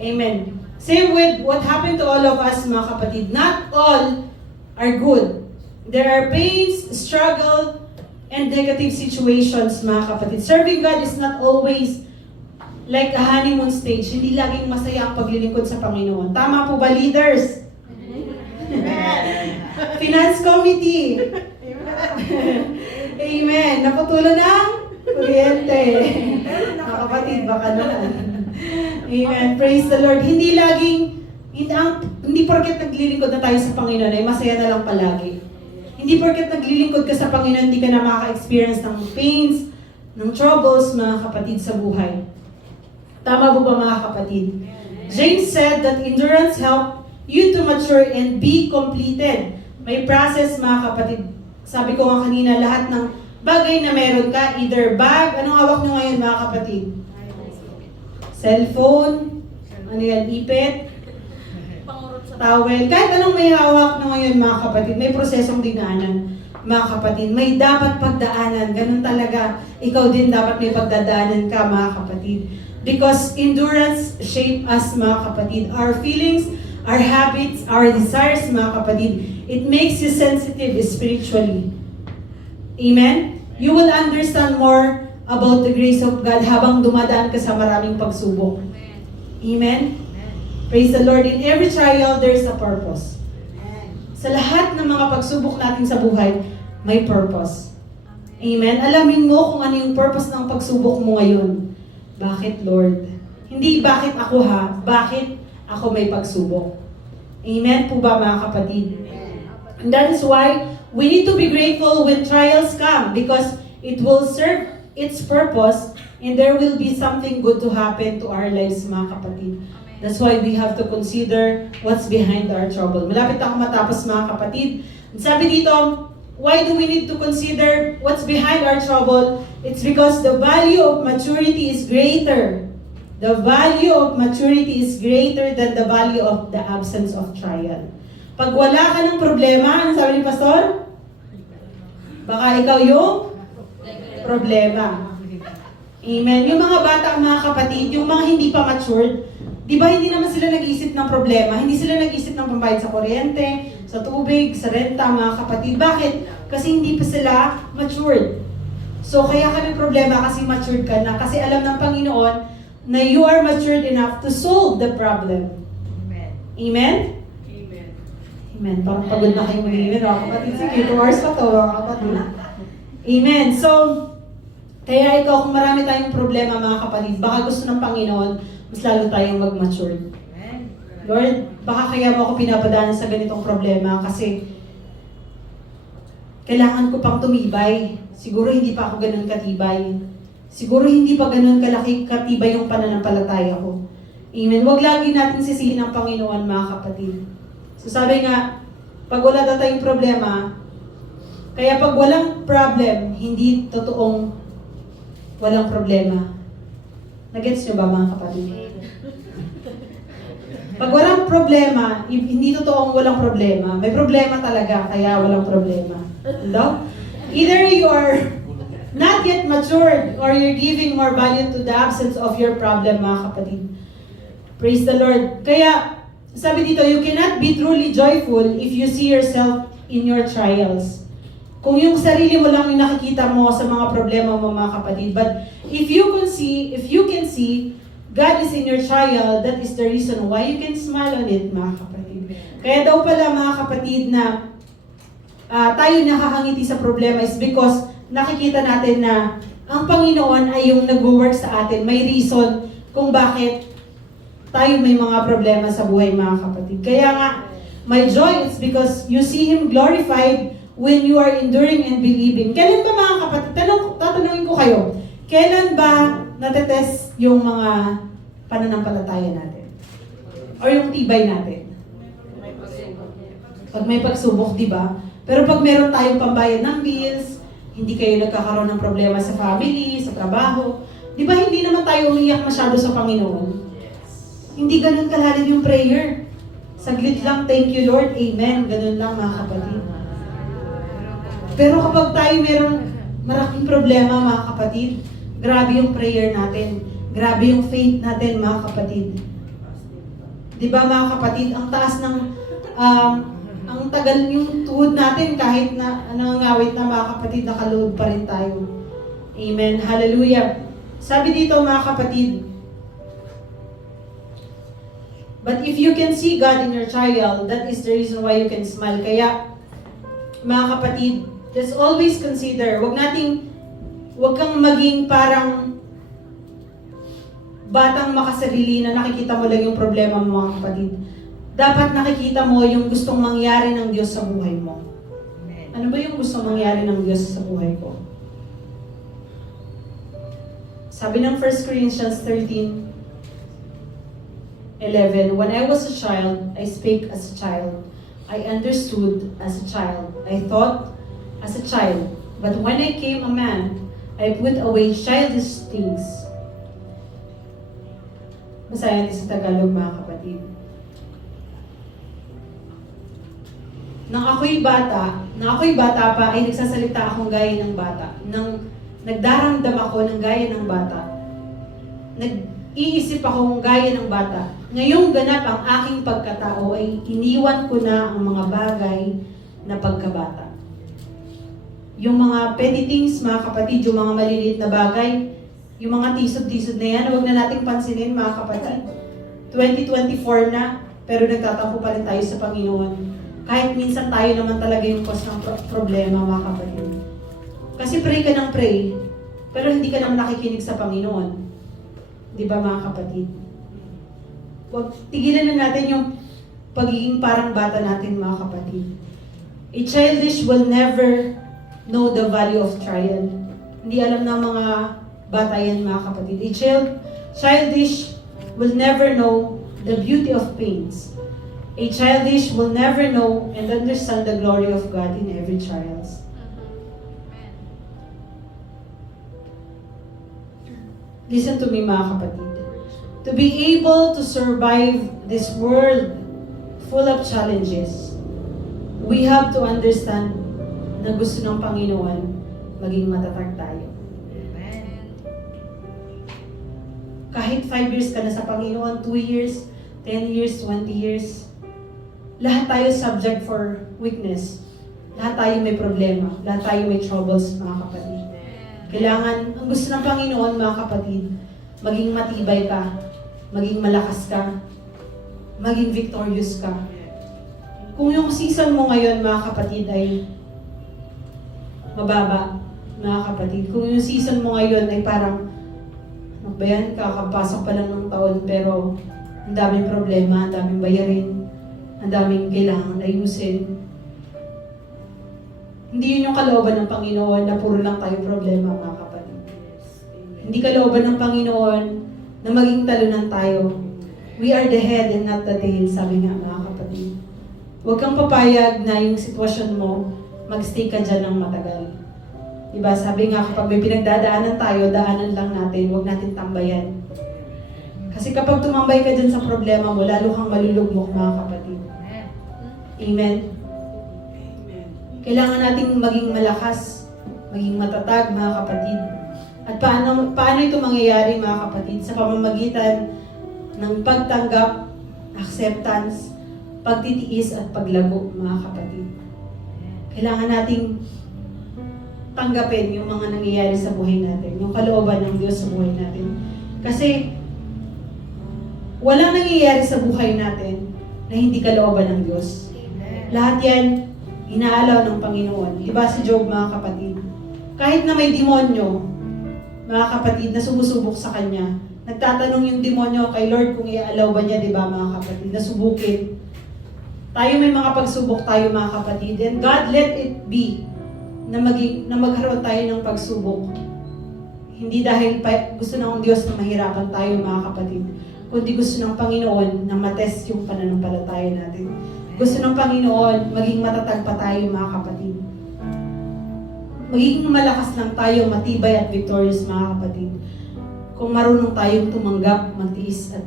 Amen. Same with what happened to all of us, mga kapatid. Not all are good. There are pains, struggle, and negative situations, mga kapatid. Serving God is not always like a honeymoon stage. Hindi laging masaya ang paglilingkod sa Panginoon. Tama po ba, leaders? Finance Committee. Amen. Naputulo ng kuryente. Mga kapatid, baka naman. Amen. Praise the Lord. Hindi porket naglilingkod na tayo sa Panginoon ay masaya na lang palagi. Hindi porket naglilingkod ka sa Panginoon, hindi ka na makaka-experience ng pains, ng troubles, mga kapatid, sa buhay. Tama po ba, mga kapatid? James said that endurance help you to mature and be completed. May process, mga kapatid. Sabi ko nga kanina, lahat ng bagay na meron ka, either bag, anong hawak nyo ngayon, mga kapatid? Cellphone, ano yan, ipit, towel, kahit anong may hawak na ngayon, mga kapatid, may prosesong dinaanan, mga kapatid. May dapat pagdaanan, ganun talaga. Ikaw din dapat may pagdadaanan ka, mga kapatid. Because endurance shape us, mga kapatid. Our feelings, our habits, our desires, mga kapatid. It makes you sensitive spiritually. Amen? You will understand more about the grace of God habang dumadaan ka sa maraming pagsubok. Amen? Praise the Lord. In every trial, there is a purpose. Sa lahat ng mga pagsubok natin sa buhay, may purpose. Amen? Alamin mo kung ano yung purpose ng pagsubok mo ngayon. Bakit, Lord? Hindi bakit ako ha, bakit ako may pagsubok. Amen po ba, mga kapatid? And that is why we need to be grateful when trials come because it will serve its purpose and there will be something good to happen to our lives, mga kapatid. That's why we have to consider what's behind our trouble. Malapit ako matapos, mga kapatid. Sabi dito, why do we need to consider what's behind our trouble? It's because the value of maturity is greater. The value of maturity is greater than the value of the absence of trial. Pag wala ka ng problema, ano sabi ni Pastor? Baka ikaw yung problema. Amen. Yung mga bata, mga kapatid, yung mga hindi pa matured, di ba hindi naman sila nag-iisip ng problema? Hindi sila nag-iisip ng pambayad sa kuryente, sa tubig, sa renta, mga kapatid. Bakit? Kasi hindi pa sila matured. So, kaya ka may problema kasi matured ka na. Kasi alam ng Panginoon na you are matured enough to solve the problem. Amen. Amen? Amen. Amen. Parang pagod na kayo mag-iimin, mga kapatid. Sige, 2 hours pa to, mga kapatid. Amen. So, kaya ikaw, kung marami tayong problema, mga kapatid, baka gusto ng Panginoon, mas lalo tayong mag-mature. Lord, baka kaya mo ako pinapadaanan sa ganitong problema kasi kailangan ko pang tumibay. Siguro hindi pa ako ganun katibay. Siguro hindi pa ganun kalaki katibay yung pananampalataya ko. Amen. Huwag lagi natin sisihin ang Panginoon, mga kapatid. So sabi nga, pag wala na tayong problema, kaya pag walang problem, hindi totoong walang problema. Nagets nyo ba, mga kapatid? Pag walang problema, hindi totoong walang problema. May problema talaga, kaya walang problema. No? Either you are not yet matured or you're giving more value to the absence of your problem, mga kapatid. Praise the Lord. Kaya, sabi dito, you cannot be truly joyful if you see yourself in your trials. Kung yung sarili mo lang yung nakikita mo sa mga problema mo, mga kapatid. But if you can see, God is in your trial, that is the reason why you can smile on it, mga kapatid. Kaya daw pala, mga kapatid, na tayo nakakangiti sa problema is because nakikita natin na ang Panginoon ay yung nag-work sa atin. May reason kung bakit tayo may mga problema sa buhay, mga kapatid. Kaya nga, my joy is because you see Him glorified when you are enduring and believing. Kailan ba, mga kapatid, tatanungin ko kayo, kailan ba natetest yung mga pananampalataya natin? Or yung tibay natin? Pag may pagsubok, di ba? Pero pag meron tayong pambayad ng bills, hindi kayo nagkakaroon ng problema sa family, sa trabaho, di ba hindi naman tayo umiyak masyado sa Panginoon? Hindi ganun kalalim yung prayer. Saglit lang, thank you Lord, amen. Ganun lang, mga kapatid. Pero kapag tayo meron maraming problema, mga kapatid, grabe yung prayer natin. Grabe yung faith natin, mga kapatid. Di ba, mga kapatid, ang taas ng, ang tagal yung tuhod natin kahit na nangangawit na, mga kapatid, nakaluhod pa rin tayo. Amen. Hallelujah. Sabi dito, mga kapatid, but if you can see God in your trial, that is the reason why you can smile. Kaya, mga kapatid, let's always consider, wag kang maging parang batang makasarili na nakikita mo lang yung problema mo, mga kapatid. Dapat nakikita mo yung gustong mangyari ng Diyos sa buhay mo. Ano ba yung gustong mangyari ng Diyos sa buhay ko? Sabi ng 1 Corinthians 13:11, when I was a child, I spake as a child. I understood as a child. I thought as a child. But when I came a man, I put away childish things. Basahin natin sa Tagalog, mga kapatid. Nang ako'y bata pa, ay nagsasalita akong gaya ng bata. Nang nagdaramdam ako ng gaya ng bata. Nag-iisip akong gaya ng bata. Ngayong ganap ang aking pagkatao ay iniwan ko na ang mga bagay na pagkabata. Yung mga petty things, mga kapatid, yung mga maliliit na bagay, yung mga tisod-tisod na yan, huwag na nating pansinin, mga kapatid. 2024 na, pero nagtatampo pa rin tayo sa Panginoon. Kahit minsan tayo naman talaga yung cause ng problema, mga kapatid. Kasi pray ka ng pray, pero hindi ka naman nakikinig sa Panginoon. Di ba, mga kapatid? Tigilan na natin yung pagiging parang bata natin, mga kapatid. A childish will never know the value of trial. Hindi alam ng mga bata yan, mga kapatid. A childish will never know the beauty of pains. A childish will never know and understand the glory of God in every trials. Listen to me, mga kapatid. To be able to survive this world full of challenges, we have to understand na gusto ng Panginoon maging matatag tayo. Kahit 5 years ka na sa Panginoon, 2 years, 10 years, 20 years, lahat tayo subject for weakness. Lahat tayo may problema. Lahat tayo may troubles, mga kapatid. Kailangan, ang gusto ng Panginoon, mga kapatid, maging matibay ka, maging malakas ka, maging victorious ka. Kung yung season mo ngayon, mga kapatid, ay mababa, mga kapatid. Kung yung season mo ngayon ay parang, ano ba yan, kakapasok pa lang ng taon, pero ang daming problema, ang daming bayarin, ang daming kailangan ayusin. Hindi yun yung kalooban ng Panginoon na puro lang tayo problema, mga kapatid. Hindi kalooban ng Panginoon na maging talunan tayo. We are the head and not the tail, sabi nga, mga kapatid. Huwag kang papayag na yung sitwasyon mo, magstay ka dyan ng matagal. Diba? Sabi nga, kapag may pinagdadaanan tayo, daanan lang natin, huwag natin tambayan. Kasi kapag tumambay ka dyan sa problema mo, lalo kang malulugmok, mga kapatid. Amen? Kailangan nating maging malakas, maging matatag, mga kapatid. At paano ito mangyayari, mga kapatid? Sa pamamagitan ng pagtanggap, acceptance, pagtitiis at paglago, mga kapatid. Kailangan nating tanggapin yung mga nangyayari sa buhay natin, yung kalooban ng Diyos sa buhay natin. Kasi walang nangyayari sa buhay natin na hindi kalooban ng Diyos. Lahat yan, inaalaw ng Panginoon. Diba si Job, mga kapatid? Kahit na may demonyo, mga kapatid, na sumusubok sa kanya, nagtatanong yung demonyo kay Lord kung iaalaw ba niya, diba, mga kapatid, na subukin. Tayo may mga pagsubok tayo, mga kapatid, and God let it be na magkaroon tayo ng pagsubok. Hindi dahil gusto ng Diyos na mahirapan tayo, mga kapatid, kundi gusto ng Panginoon na matest yung pananampalataya natin. Gusto ng Panginoon maging matatag pa tayo, mga kapatid. Magiging malakas lang tayo, matibay at victorious, mga kapatid, kung marunong tayong tumanggap, magtiis at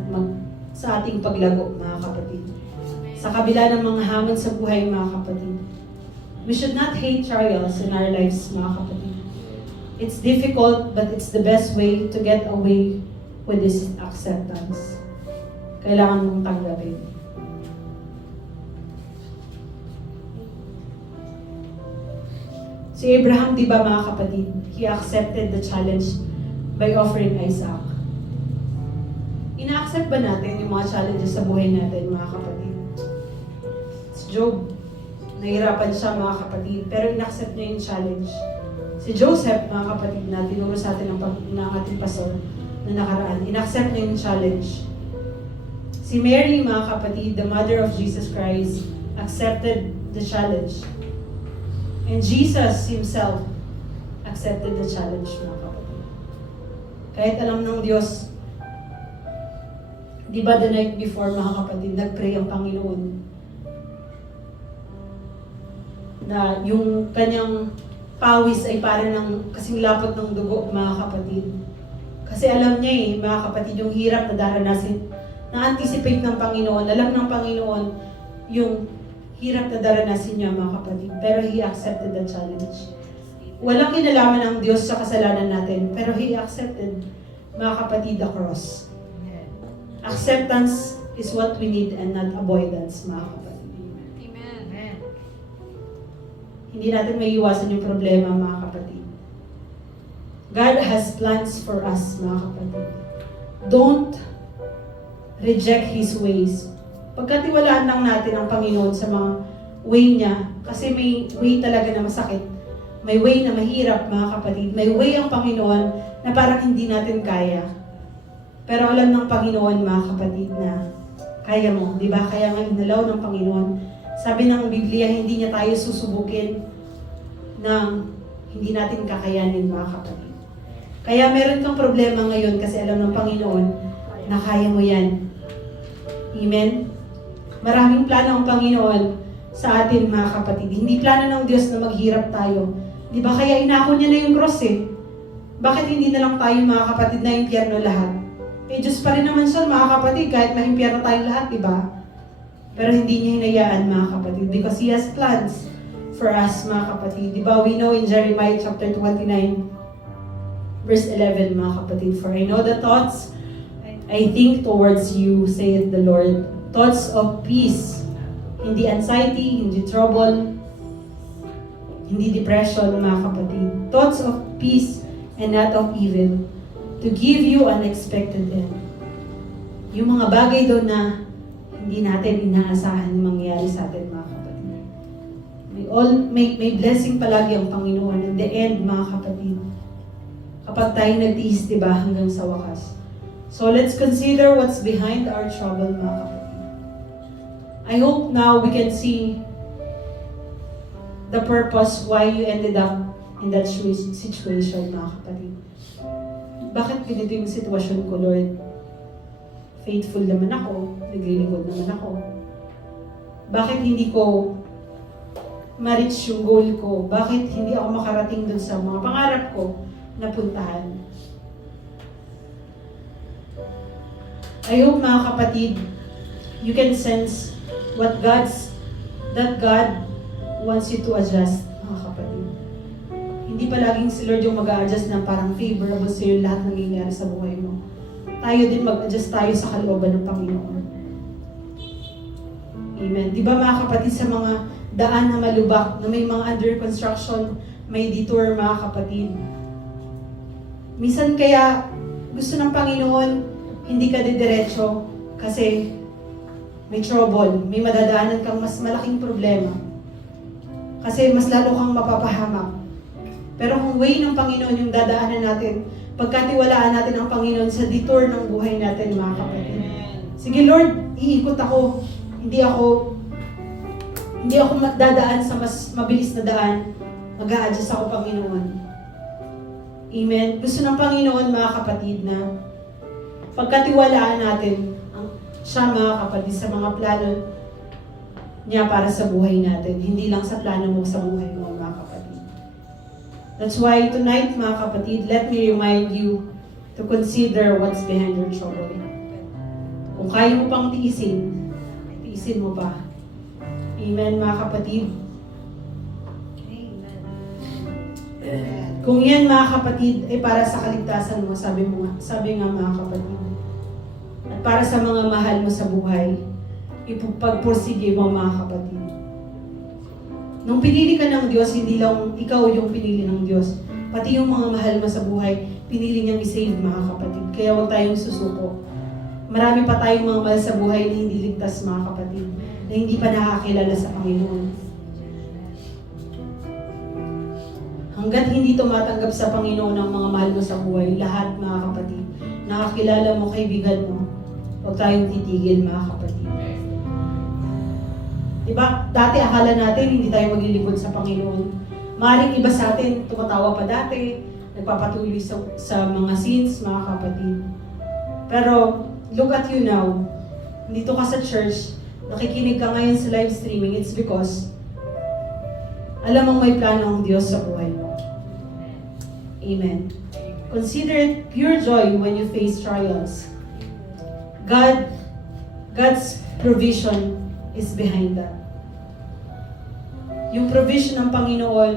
sa ating paglago, mga kapatid. Sa kabila ng mga hamon sa buhay, mga kapatid. We should not hate trials in our lives, mga kapatid. It's difficult, but it's the best way to get away with this acceptance. Kailangan mong tanggapin. Si Abraham, di ba, mga kapatid, he accepted the challenge by offering Isaac. Ina-accept ba natin yung mga challenges sa buhay natin, mga kapatid? Si Job, nahirapan siya, mga kapatid, pero in-accept niya yung challenge. Si Joseph, mga kapatid, na tinuro sa atin ng ating pastor na nakaraan, in-accept niya yung challenge. Si Mary, mga kapatid, the mother of Jesus Christ, accepted the challenge. And Jesus Himself accepted the challenge, mga kapatid. Kahit alam ng Diyos, di ba the night before, mga kapatid, nag-pray ang Panginoon na yung kanyang pawis ay para ng kasing lapot ng dugo, mga kapatid. Kasi alam niya mga kapatid, yung hirap na daranasin, na-anticipate ng Panginoon, alam ng Panginoon yung hirap na daranasin niya, mga kapatid. Pero He accepted the challenge. Walang kinalaman ng Diyos sa kasalanan natin, pero He accepted, mga kapatid, the cross. Acceptance is what we need and not avoidance, mga kapatid. Amen. Hindi natin may iwasan yung problema, mga kapatid. God has plans for us, mga kapatid. Don't reject His ways. Pagkatiwalaan lang natin ang Panginoon sa mga way niya, kasi may way talaga na masakit. May way na mahirap, mga kapatid. May way ang Panginoon na parang hindi natin kaya. Pero alam ng Panginoon, mga kapatid, na kaya mo. Di ba? Kaya nga inalaw ng Panginoon. Sabi ng Biblia, hindi niya tayo susubukin ng hindi natin kakayanin, mga kapatid. Kaya meron kang problema ngayon kasi alam ng Panginoon na kaya mo yan. Amen? Maraming plano ang Panginoon sa atin, mga kapatid. Hindi plano ng Diyos na maghirap tayo. Di ba? Kaya inako niya na yung cross Bakit hindi na lang tayo, mga kapatid, na impyerno lahat? Diyos pa rin naman siya, mga kapatid, kahit ma-impyerno tayong lahat, di ba? Pero hindi niya hinayaan, mga kapatid, because He has plans for us, mga kapatid. Di ba? We know in Jeremiah chapter 29, verse 11, mga kapatid, for I know the thoughts I think towards you, saith the Lord, thoughts of peace, hindi anxiety, hindi trouble, hindi depression, mga kapatid. Thoughts of peace and not of evil, to give you an expected end. Yung mga bagay doon na hindi natin inaasahan mangyayari sa atin, mga kapatid. May blessing palagi ang Panginoon in the end, mga kapatid. Kapag tayo nagtiis, diba, hanggang sa wakas. So let's consider what's behind our trouble, mga kapatid. I hope now we can see the purpose why you ended up in that situation, mga kapatid. Bakit ganito yung sitwasyon ko, Lord? Faithful naman ako, naglilingkod naman ako. Bakit hindi ko ma-reach yung goal ko? Bakit hindi ako makarating dun sa mga pangarap ko na puntahan? I hope, mga kapatid, you can sense what that God wants you to adjust, mga kapatid. Hindi pa laging si Lord yung mag-a-adjust na parang favorable sa iyo lahat ng nangyayari sa buhay mo. Tayo din mag-adjust tayo sa kalooban ng Panginoon. Amen. Di ba, mga kapatid, sa mga daan na malubak, na may mga under construction, may detour, mga kapatid. Minsan kaya gusto ng Panginoon, hindi ka didiretso kasi may trouble, may madadaanan kang mas malaking problema. Kasi mas lalo kang mapapahamak. Pero kung way ng Panginoon yung dadaanan natin, pagkatiwalaan natin ang Panginoon sa detour ng buhay natin, mga kapatid. Sige Lord, iikot ako. Hindi ako dadaan sa mas mabilis na daan. Mag-a-adjust ako, Panginoon. Amen. Gusto ng Panginoon, mga kapatid, na pagkatiwalaan natin siya, mga kapatid, sa mga plano niya para sa buhay natin. Hindi lang sa plano mo sa buhay mo, mga kapatid. That's why tonight, mga kapatid, let me remind you to consider what's behind your trouble. Kung kaya mo pang tiisin mo pa. Amen, mga kapatid. Amen. Kung yan, mga kapatid, ay para sa kaligtasan mo, sabi nga, mga kapatid. At para sa mga mahal mo sa buhay, ipagpursige mo, mga kapatid. Nung pinili ka ng Diyos, hindi lang ikaw yung pinili ng Diyos. Pati yung mga mahal mo sa buhay, pinili niyang i-save, mga kapatid. Kaya huwag tayong susuko. Marami pa tayong mga mahal sa buhay na hindi ligtas, mga kapatid, na hindi pa nakakilala sa Panginoon. Hanggat hindi tumatanggap sa Panginoon ang mga mahal mo sa buhay, lahat, mga kapatid, nakakilala mo, kaibigan mo, huwag tayong titigil, mga kapatid. Diba? Dati akala natin hindi tayo maglilingkod sa Panginoon. Maaaring iba sa atin, tumatawa pa dati, nagpapatuloy sa mga sins, mga kapatid. Pero, look at you now. Dito ka sa church, nakikinig ka ngayon sa live streaming, it's because alam mong may plano ang Diyos sa buhay mo. Amen. Consider it pure joy when you face trials. God's provision is behind that. Yung provision ng Panginoon,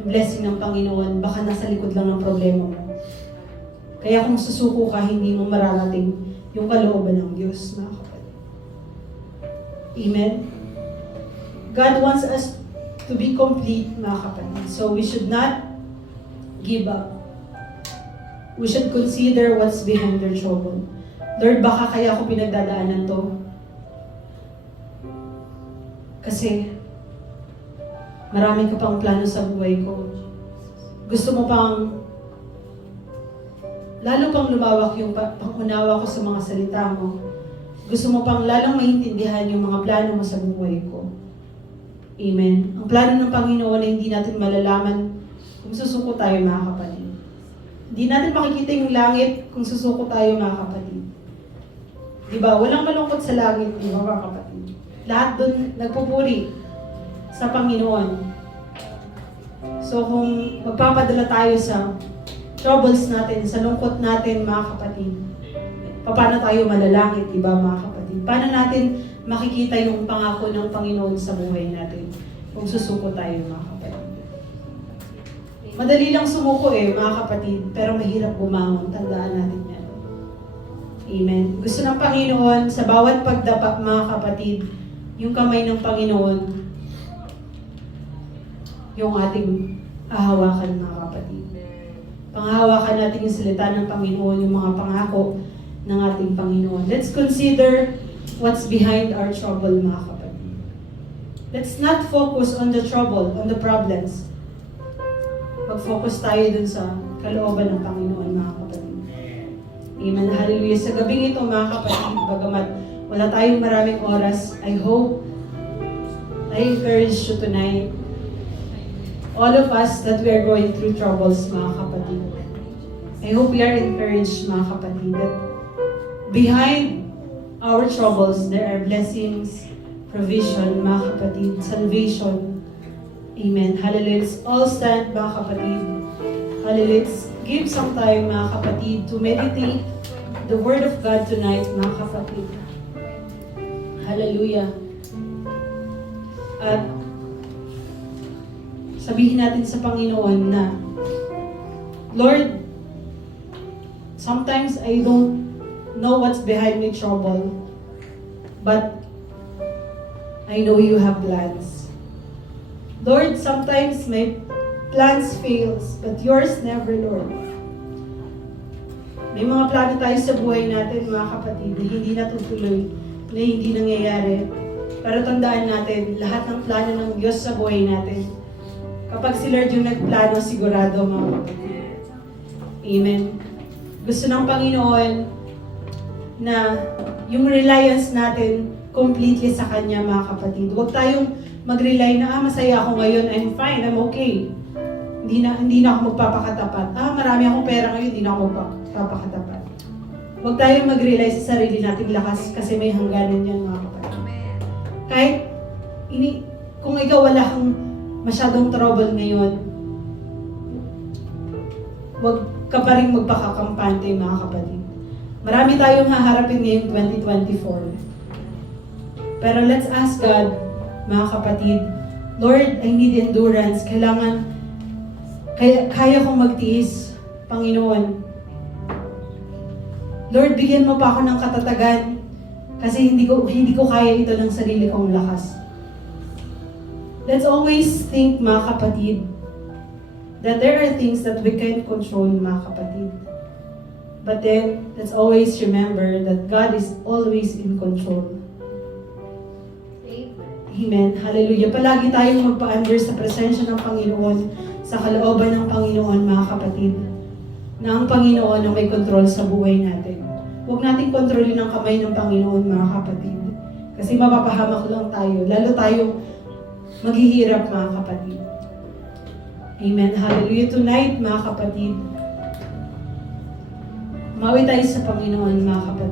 yung blessing ng Panginoon, baka nasa likod lang ng problema mo. Kaya kung susuko ka, hindi mo mararating yung kalooban ng Diyos, mga kapatid. Amen? God wants us to be complete, mga kapatid. So we should not give up. We should consider what's behind their trouble. Lord, baka kaya ako pinagdadaanan to? Kasi marami ka pang plano sa buhay ko. Gusto mo pang lalo pang lumawak yung pangunawa ko sa mga salita mo. Gusto mo pang lalong maintindihan yung mga plano mo sa buhay ko. Amen. Ang plano ng Panginoon ay hindi natin malalaman kung susuko tayo, mga kapatid. Hindi natin makikita yung langit kung susuko tayo, mga kapatid. Diba? Walang malungkot sa langit, diba, mga kapatid? Lahat dun nagpupuri sa Panginoon. So kung magpapadala tayo sa troubles natin, sa lungkot natin, mga kapatid, paano tayo malalangit, di ba, mga kapatid? Paano natin makikita yung pangako ng Panginoon sa buhay natin kung susuko tayo, mga kapatid? Madali lang sumuko mga kapatid, pero mahirap bumangon. Tandaan natin yan. Amen. Gusto ng Panginoon, sa bawat pagdapak, mga kapatid, yung kamay ng Panginoon, yung ating ahawakan, mga kapatid. Panghahawakan natin yung salita ng Panginoon, yung mga pangako ng ating Panginoon. Let's consider what's behind our trouble, mga kapatid. Let's not focus on the trouble, on the problems. Mag-focus tayo dun sa kalooban ng Panginoon, mga kapatid. Amen. Hallelujah. Sa gabing ito, mga kapatid, bagamat wala tayong maraming oras, I hope, I encourage you tonight all of us that we are going through troubles, mga kapatid. I hope we are encouraged, mga kapatid, that behind our troubles, there are blessings, provision, mga kapatid, salvation. Amen. Hallelujah. Let's all stand, mga kapatid. Hallelujah. Let's give some time, mga kapatid, to meditate the Word of God tonight, mga kapatid. Hallelujah. At sabihin natin sa Panginoon na, Lord, sometimes I don't know what's behind my trouble, but I know you have plans. Lord, sometimes my plans fails, but yours never, Lord. May mga plano tayo sa buhay natin, mga kapatid, na hindi natutuloy, na hindi nangyayari. Pero tandaan natin, lahat ng plano ng Diyos sa buhay natin, kapag si Lord yung nagplano, sigurado, mga kapatid. Amen. Gusto ng Panginoon na yung reliance natin completely sa Kanya, mga kapatid. Huwag tayong mag-rely na, masaya ako ngayon, I'm fine, I'm okay. Hindi na ako magpapakatapat. Marami akong pera ngayon, hindi na ako magpapakatapat. Huwag tayong mag-rely sa sarili nating lakas kasi may hangganan yan, mga kapatid. Kahit, kung ikaw wala kang masyadong trouble ngayon, huwag ka pa rin magpakakampante, mga kapatid. Marami tayong haharapin ngayong 2024. Pero let's ask God, mga kapatid, Lord, I need endurance. Kaya kong magtiis, Panginoon. Lord, bigyan mo pa ako ng katatagan kasi hindi ko kaya ito ng sarili kong lakas. Let's always think, mga kapatid, that there are things that we can't control, mga kapatid. But then, let's always remember that God is always in control. Amen. Hallelujah. Palagi tayong magpa-under sa presensya ng Panginoon, sa kalooban ng Panginoon, mga kapatid, na ang Panginoon ang may control sa buhay natin. Huwag nating kontrolin ang kamay ng Panginoon, mga kapatid. Kasi mapapahamak lang tayo. Lalo tayong maghihirap, mga kapatid. Amen. Hallelujah. Tonight, mga kapatid, mawi tayo sa Panginoon, mga kapatid.